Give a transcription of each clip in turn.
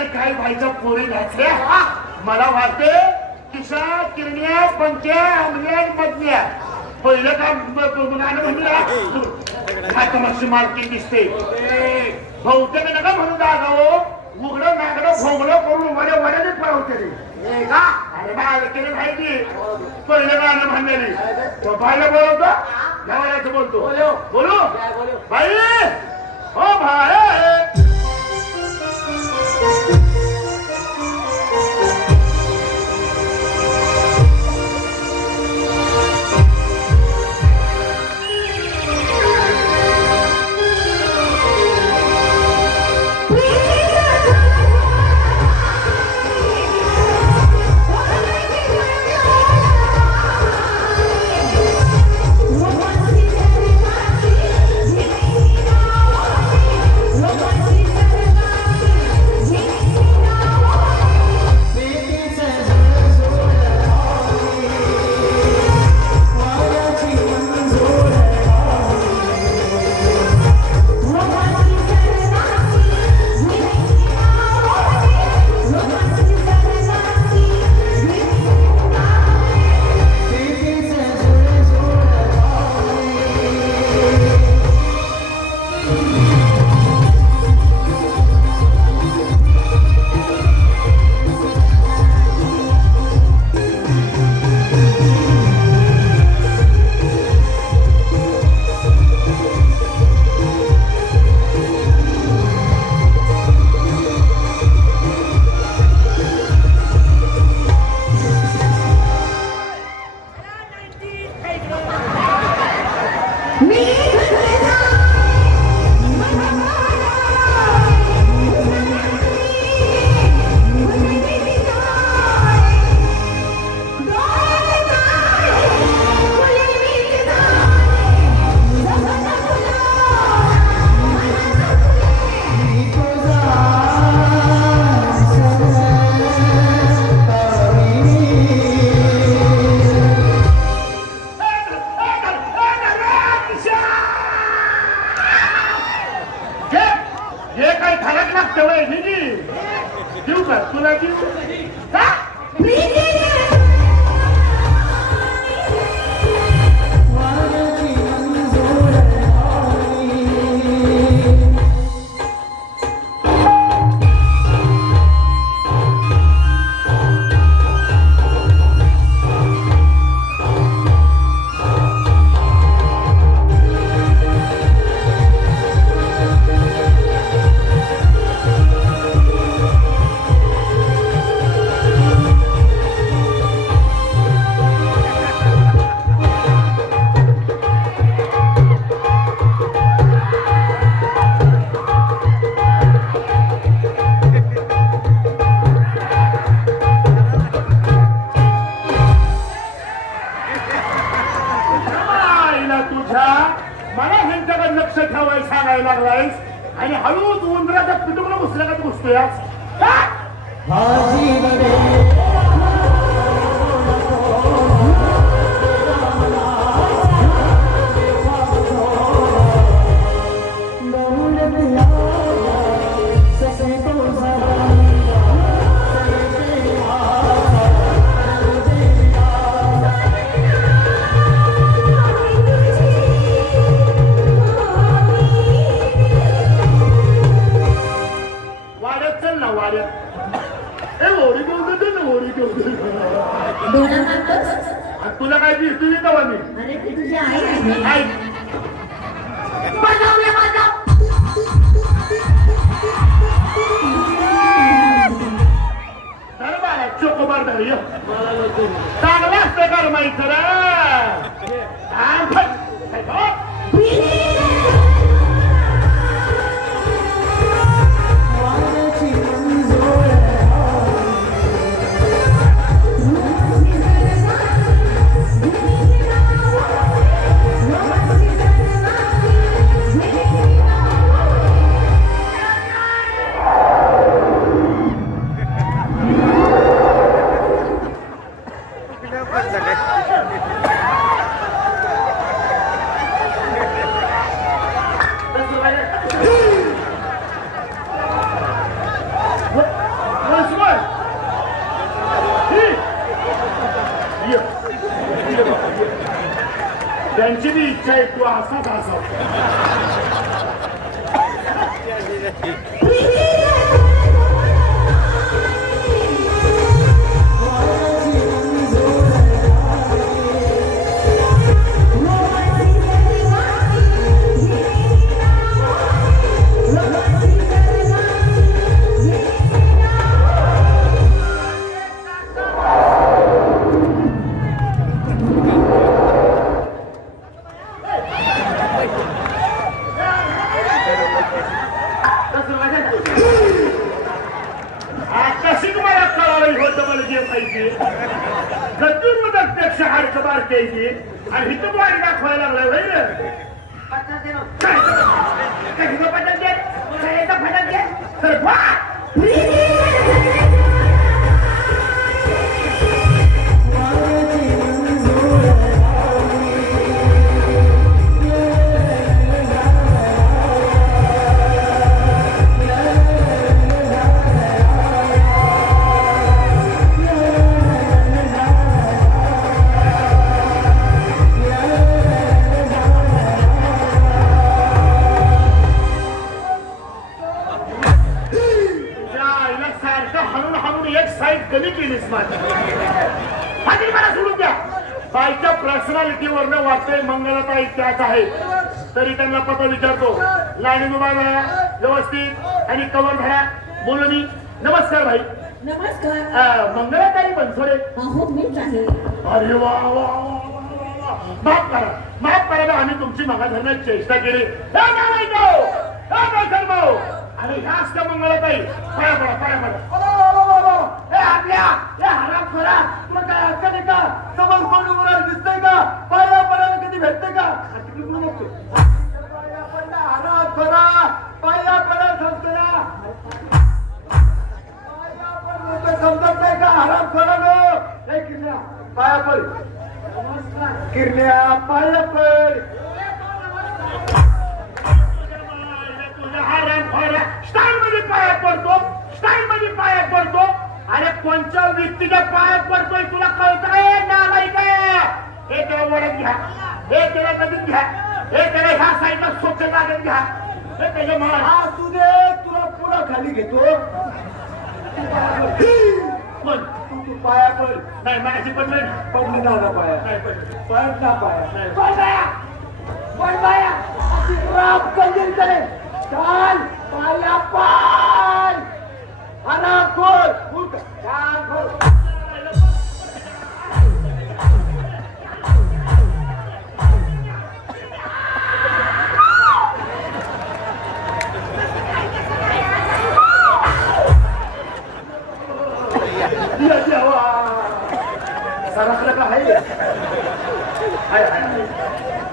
नाही काय व्हायचं पोरी घातल्या मला वाटते किसा किरण्या पंच्या आमल्या मधल्या. पहिलं काम गाणं म्हणलं आता मस्त मालकी दिसते बहुतेक नका म्हणून जागा उघडं नागडं भोगडं करून वड्या वड्याने पळवते रे का? अरे माहिती. पहिलं गाणं म्हणलेली. तो बायला बोलवतो? बोलतो. बोलू? बाई! हो भाई हे पत्र विचारतो. लाईन उभा राहा व्यवस्थित आणि कवर धरा. बोललो मी नमस्कार भाई. नमस्कार. मंगलाताई बनसोडे अहो मीच आहे. अरे वा वा वा, वा, वा, वा. माफ करा माफ करा बा, आम्ही तुमची मगा धरण्याची चेष्टा केली. हे! हे! अरे मंगळाताई पाया पडा पाया पडा हे आपल्या हे तुला काय हक्क नाही का? समोर कोण दिसतंय का? पाया पडायला कधी भेटते का? हा, तिकडे कोण बघतोय? पाया पडला, हराम खरा पाया पडा सांगतो ना पाया पड, लोकं समजत नाही का किरण्या पाया पड किरण्या पाया पड स्टाईल मध्ये पाया पडतो स्टाईल मध्ये पाया पडतो अरे कोणत्या व्यक्तीच्या पाया पडतोय तुला कळतंय नालाय काय हे त्याला वडत घ्या हे त्याला नदीत घ्या हे त्याला ह्या साईडला स्वच्छ जागेत घ्या हे त्याच्या मला हा तू दे खाली घेतो. पण तू तू पाया पड नाही माझी पण नाही. पडली पाया. नाही पड ना पाया. नाही. पड बाया! पड बाया! राम कंदील करे चाल पाया पाय.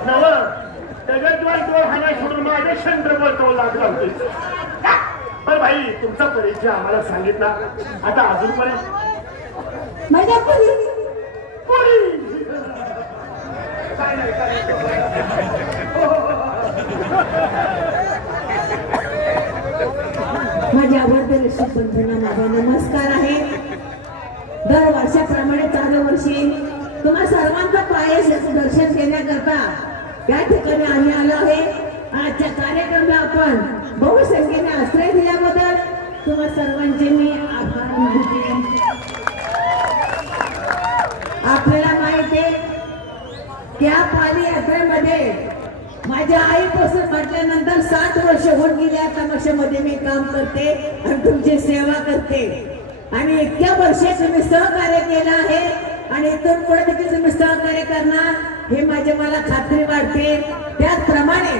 नव किंवा डोळ हाना सोडून माझे शंकर बोलतो लागला होते. पण भाई तुमचा परिचय आम्हाला सांगितला. आता अजूनपर्यंत माझ्या परी. पोरी. माझ्या आवडत्या ऋषी पंथना माझा नमस्कार आहे. दर वर्षाप्रमाणे चालू वर्षी तुम्हा सर्वांचा पायस दर्शन घेण्याकरता या ठिकाणी आम्ही आलो आहे. आजच्या कार्यक्रमाला आपण बहुसंख्येने आश्रय दिल्याबद्दल तुम्हा सर्वांचे मी आभार मानते. आपल्याला माहिती त्या पाणी यात्रेमध्ये माझ्या आईपासून म्हटल्यानंतर सात वर्ष होऊन गेल्या तमाशामध्ये मी काम करते आणि तुमची सेवा करते. आणि इतक्या वर्षे तुम्ही सहकार्य केलं आहे. आणि इथून पुढे देखील तुम्ही सहकार्य करणार हे माझी मला खात्री वाटते. त्याचप्रमाणे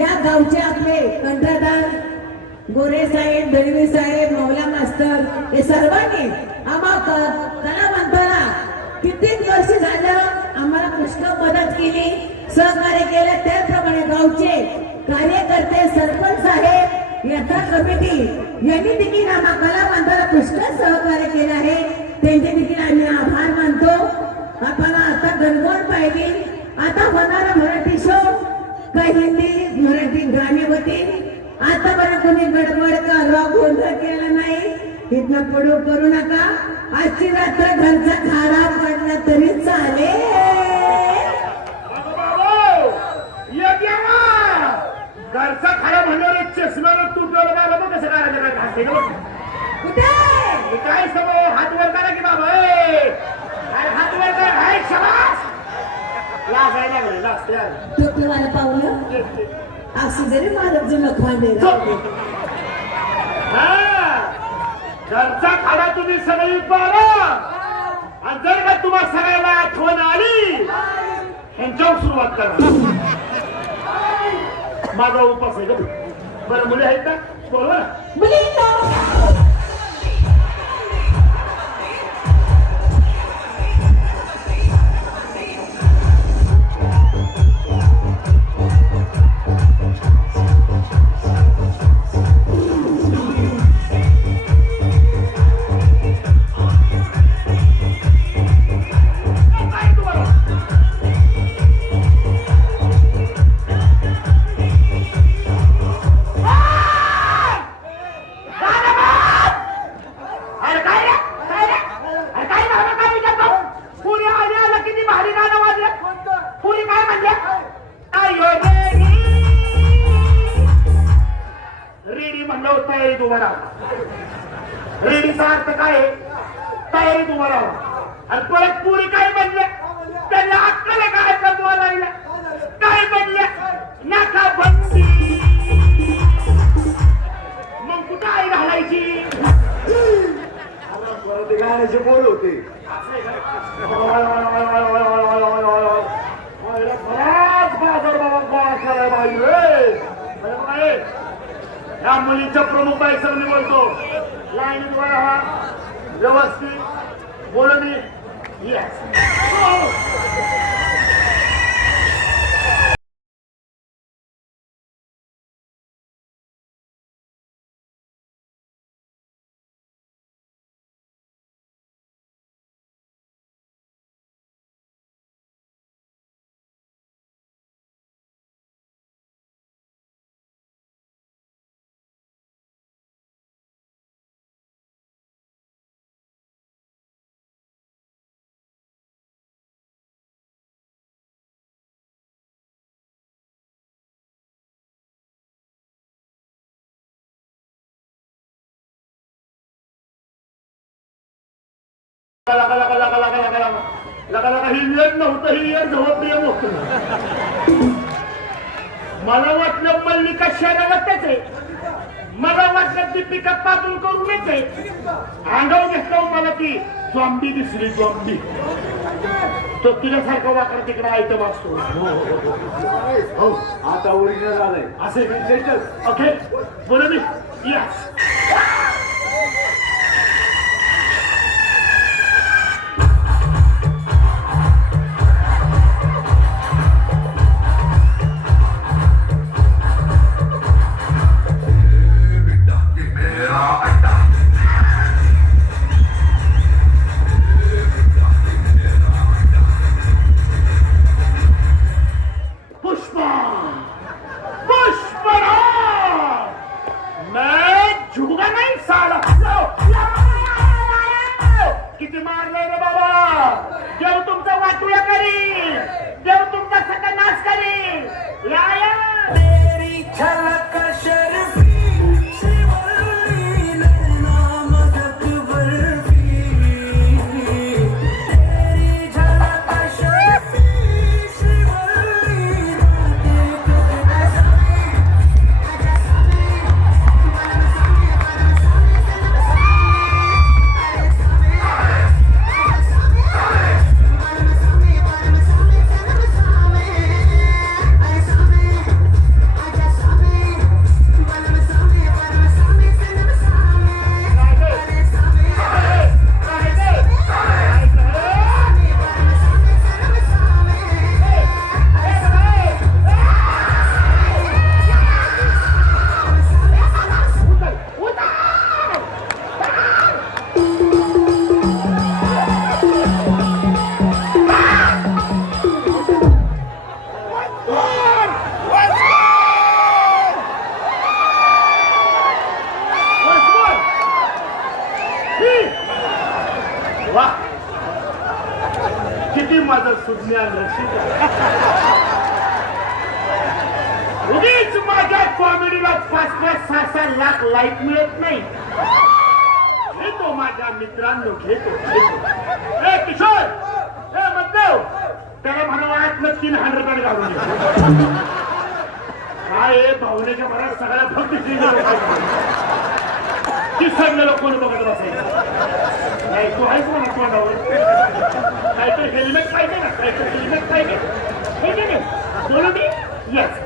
या गावचे आपले कंठदार गोरे साहेब दळवी साहेब मौला मास्तर हे सर्वांनी आम्हा क- म्हणताना कित्येक वर्ष झालं आम्हाला पुष्कळ मदत केली सहकार्य केलं. त्याचप्रमाणे गावचे कार्यकर्ते सरपंच साहेब यात्रा कमिटी यांनी देखील आम्हा कलावंताला पुष्कळ सहकार्य केलं आहे. त्यांचे देखील आम्ही आभार मानतो. आपल्याला आता गणगोण पाहिजे. आता होणारा मराठी शो काही हिंदी मराठी गाणे होते आतापर्यंत कोणी गडबड का गोंधळ केला नाही इथनं पडू करू नका. आजची रात्र घरचा खारा पडला तरी चाले घरचा खारा म्हणणार चष्म्याला तुटलं बाबा कसं काय काय समोर हात असू दे रे माझं जुनं हा घरचा खाडा तुम्ही सगळी पाहा आणि जर का तुम्हाला सगळ्याला आठवण आली ह्यांच्यावर सुरुवात करा माझा उपास आहे का बरं मुली आहेत ना बोलवा ना काय भाई या मुलीचा प्रमुख आहे सर मी बोलतो. या उमेदवार हा व्यवस्थित बोलणी लगा लगा लगा लगा लगा लगा लगा लगा ही येत नव्हतं ही येत जवळ होत मला वाटलं मल्लिका शहरातच आहे मला वाटलं दीपिका पातून करूनच आहे अंगावर घेतलं मला ती जॉम्बी दिसली जॉम्बी तो तिच्यासारखा वाकडा तिकडे आयटम असतो हो आता ओरिजिनल आलंय असे लेटेस्ट ओके बोला मी यस किती माझं सुज्ञान रक्षित उगीच माझ्या कॉमेडीला पाच पाच सहा सहा लाख लाईक मिळत नाही. घेतो माझ्या मित्रांनो घेतो घेतो. ए किशोर! ए मधदेव! त्याला म्हणा वाटलं तीन हंड्रेड रुपये घालून काय भावनेच्या मनात सगळ्या फक्त तीन ती सगळं कोण बघत बसायचं? नाही तू आहेस म्हणा तोंडावर? काहीतरी हेल्मेट पाहिजे ना काहीतरी हेल्मेट पाहिजे ठीक आहे नाही बोलू मी येस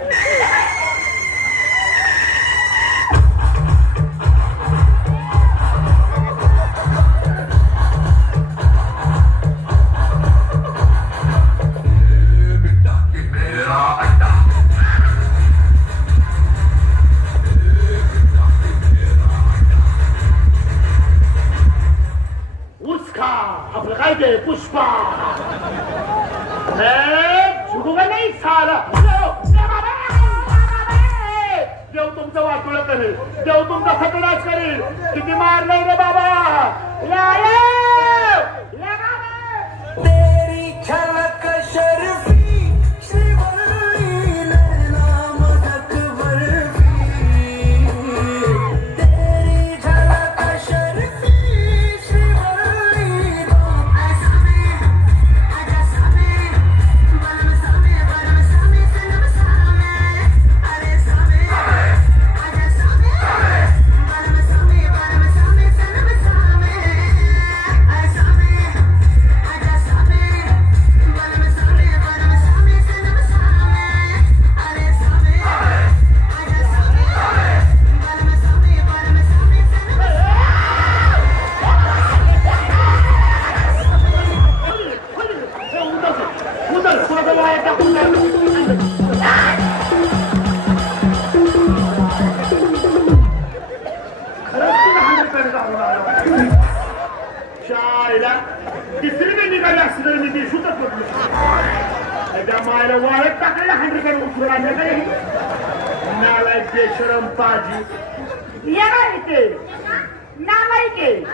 पाजी या ना इथे नालायके.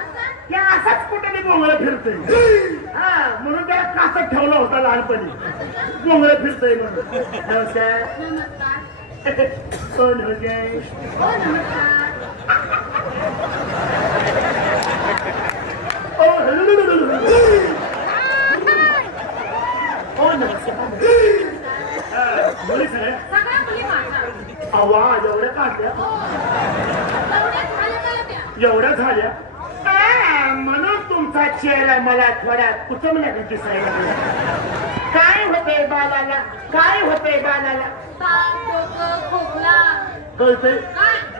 त्या असाच कुठे बोंगळं फिरतोय. हा म्हणून त्याला कासत ठेवला होता लहानपणी. बोंगळं फिरतोय म्हणून. नमस्कार. कोण हा, सगळ्या मुली माझ्या. आवाज एवढ्या काढल्या एवढं झालं? म्हणून तुमचा चेहरा मला थोड्या कुचमल्या दिसायला लागला. काय होते बालाला? काय होते बालाला? ताप खोकला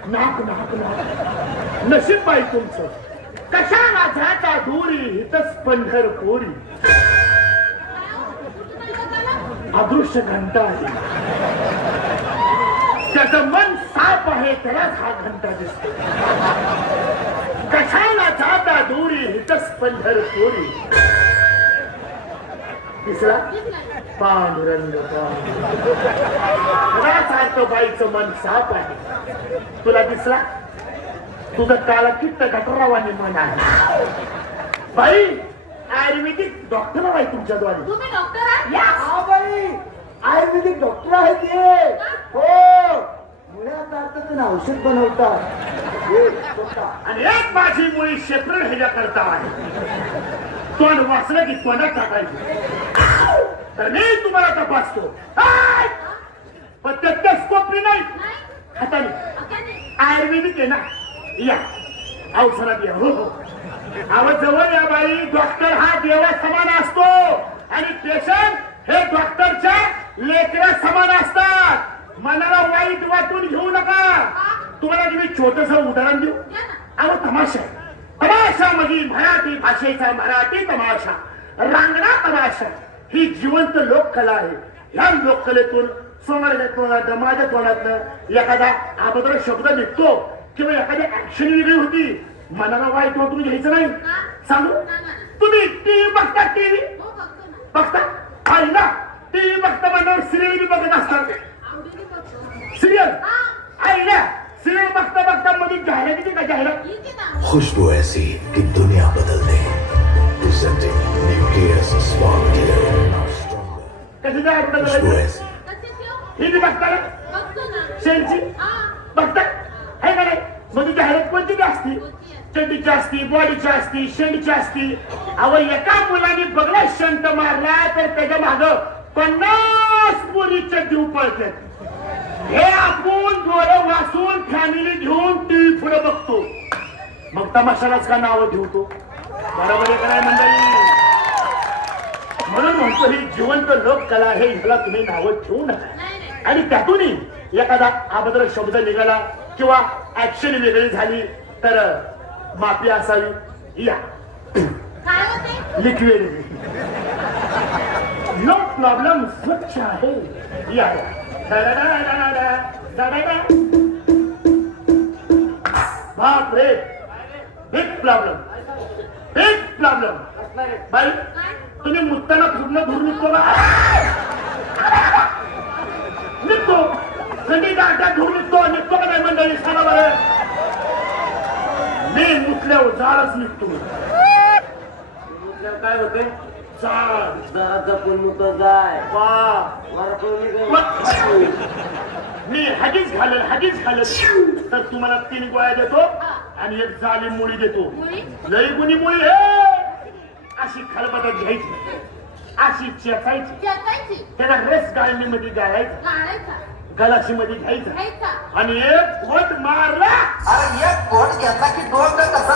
नाक नाक नाक. नशीब बाई तुमचं. कशा राजाचा दुरी हितच पंढरपुरी अदृश्य घंटा आहे. त्याचं मन साप आहे त्यालाच हा घंटा दिसतो. कशाला जाता दुरी हितच पंढरपुरी तिसरा पांडुरंग पांडुरंग. बाईचं मन साप आहे. तुला दिसला? तुझं काला कित्त गटरावाने मन आहे. बाई आयुर्वेदिक डॉक्टर आहे तुमच्याद्वारे. तुम्ही डॉक्टर हा बाई. आयुर्वेदिक डॉक्टर आहेत ते हो. मुळ्यात औषध बनवतात. आणि एक माझी मुळी क्षेत्र ह्याच्या करता आहे. तोंड वाचलं की तोंडात टाकायचं. तर मी तुम्हाला तपासतो. हाय! पण त्या स्कोपरी नाही. हाताने आयुर्वेदिक आहे ना. या. औषधात या. हो हो. आवाज जवळ या बाई. डॉक्टर हा देवा समान असतो. आणि पेशंट हे डॉक्टरच्या लेकरा समान असतात. मनाला वाईट वाटून घेऊ नका. तुम्हाला मी छोटस उदाहरण देऊ? अहो तमाशा. तमाशा म्हणजे मराठी भाषेचा मराठी तमाशा. रांगणा तमाशा. ही जिवंत लोककला आहे. ह्या लोककलेतून सोनाच्या माझ्या एखादा अगोदर शब्द निघतो किंवा एखादी ऍक्शन वेगळी होती. मनाला वाईट वाटून घ्यायचं नाही. सांगू? तुम्ही टीव्ही बघता टीव्ही? हो बघता आई ना टीव्ही बघता म्हणल्यावर सिरियल बी बघत असतात. सिरियल? हा ना सिरियल बघता बघता मध्ये जाहिरात किती का जाहिरात आहे खुशबू ऐसी कि दुनिया बदल दे. Presenting Nucleus Killer. खुशबू? ऐसी. ही बी बघता ना बघतो ना शेणची? हा बघता? आहे का नाही? मध्ये जाहिरात कोणती बी असती? होती चड्डीची असती बॉडीची असती शेंडीची असती. अव एका मुलाने बघला शंट मारला तर त्याच्या माग पन्नास मुली चड्डी पळतात हे आपण डोळे वाचून फॅमिली घेऊन टीव्ही पुढे बघतो. मग तमाशालाच का नाव ठेवतो? बरोबर आहे का नाही मंडळी? म्हणून म्हणतो ही जिवंत लोककला आहे ह्याला तुम्ही नावं ठेवू नका. आणि त्यातूनही एखादा अभद्र शब्द निघाला किंवा ऍक्शन वेगळी झाली तर माफी असावी. या. काय लिक्विड नो प्रॉब्लेम स्वच्छ आहे या या. डा-डा-डा-डा-डा, डा-डा-डा. बाप रे बिग प्रॉब्लेम बिग प्रॉब्लेम बाई तुम्ही मुत्ताना पूर्ण धुर निघतो ना निघतो थंडी गाठ्या धुर निघतो निघतो का नाही मंडळी सांगा बरं मी मुतल्यावर झाडच निघतो काय होते जरा जपून जाय वरपून मी हगीच घालेल हगीच घालेल. तर तुम्हाला तीन गोळ्या देतो आणि एक जाली मुळी देतो. मुळी? लई गुणी मुळी हे! अशी खलबतात घ्यायची. अशी चेचायची. त्याला रस गाळणीमध्ये गाळायचा. गलाशी मध्ये घ्यायचा. आणि एक घोट मारला. अरे एक कोट घेतला की दोन तर कसं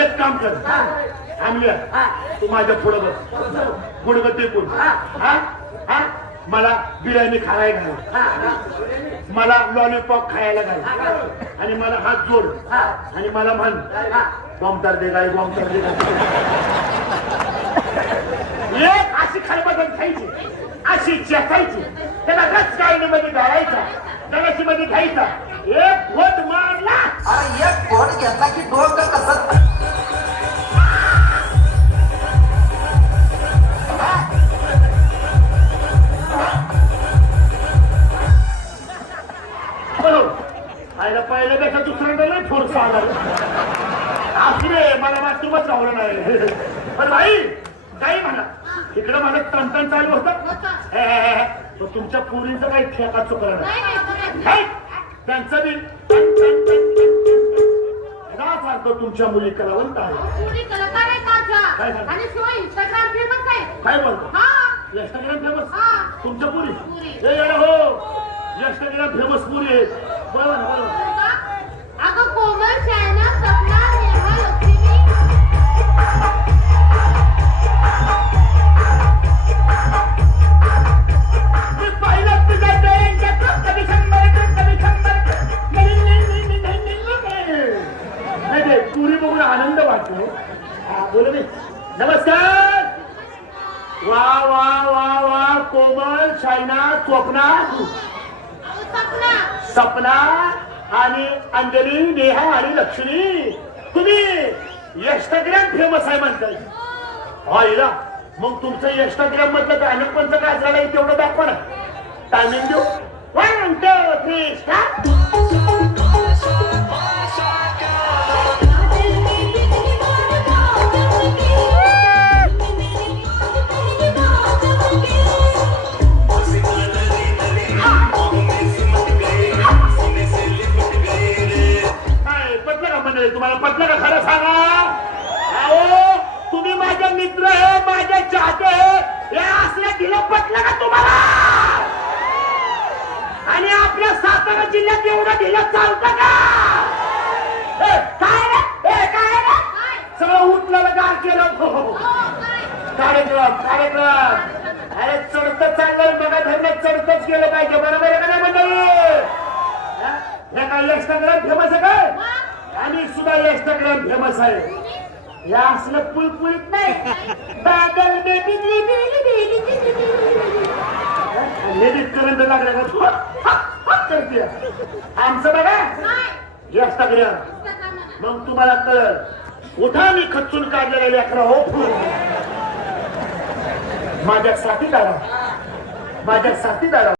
एक काम कर. थांबल्या तू माझ्या पुढं बस. गुडगं टेकून हा. हा? मला बिर्याणी खायला घाल. मला लॉलीपॉप खायला घाल. आणि मला हात जोड. आणि मला म्हण. बॉम्बदार दे गाय बॉम्बदार दे गाय एक अशी खलबदल खायची. अशी चेचायची त्याला रस गायनीमध्ये घालायचा गलाशी मध्ये घ्यायचा एक घोट मारला. अरे एक कोट घेतला की दोन तर कसं? पहिल्यापेक्षा दुसऱ्यांदा नाही फोर्स आला. असू दे मला मातृमच आवडलं नाही. पण भाई काही म्हणा. इकडं माझं टणटण चालू होतं. तुमच्या पुरीचं काही ठेका चुकला नाही. नाही नाही! त्यांचं बी टन, टन, टन, टन, टन, टन. रासारखं तुमच्या मुली कलावंत आहे. काय सांगता? बोलतो? हा. इंस्टाग्राम फेमस हा. तुमच्या पुरी. हे हो. इंस्टाग्राम फेमस पुरी. आहे बरोबर बरोबर नमस्कार. वा वा वा वा कोमल शायना स्वप्ना. सपना. आणि अंजली नेहा आणि लक्ष्मी तुम्ही इंस्टाग्राम फेमस आहे म्हणताय. आईला मग तुमचं इंस्टाग्राम मधलं गाणं पण काय झालंय तेवढं दाखवा ना. टायमिंग देऊ वन टू थ्री स्टार्ट पटलं का खरं सांगा? अहो तुम्ही माझे मित्र आहे माझे चाहते हे असलं दिलं पटलं का तुम्हाला? आणि आपल्या सातारा जिल्ह्यात एवढं दिलं चालतं का? काय रे? काय रे? सगळं उठलं गार केलं. हो, हो, हो. कार्यक्रम कार्यक्रम. अरे चढत चाललंय बघा धरण्यात चढतच गेलं पाहिजे. बरोबर आहे का नाही मंडळी? हे? काय लक्ष फेमस आहे काय आणि सुद्धा इंस्टाग्राम फेमस आहे. तुम्ही या असलं पुलपुलीत नाही. बादल में लेडीज करंट लागल्या करते आमचं बघा. नाही या मग तुम्हाला कळ उठा मी खचून काढलेला लेकरा हो. माझ्या साथीदारा माझ्या साथीदारा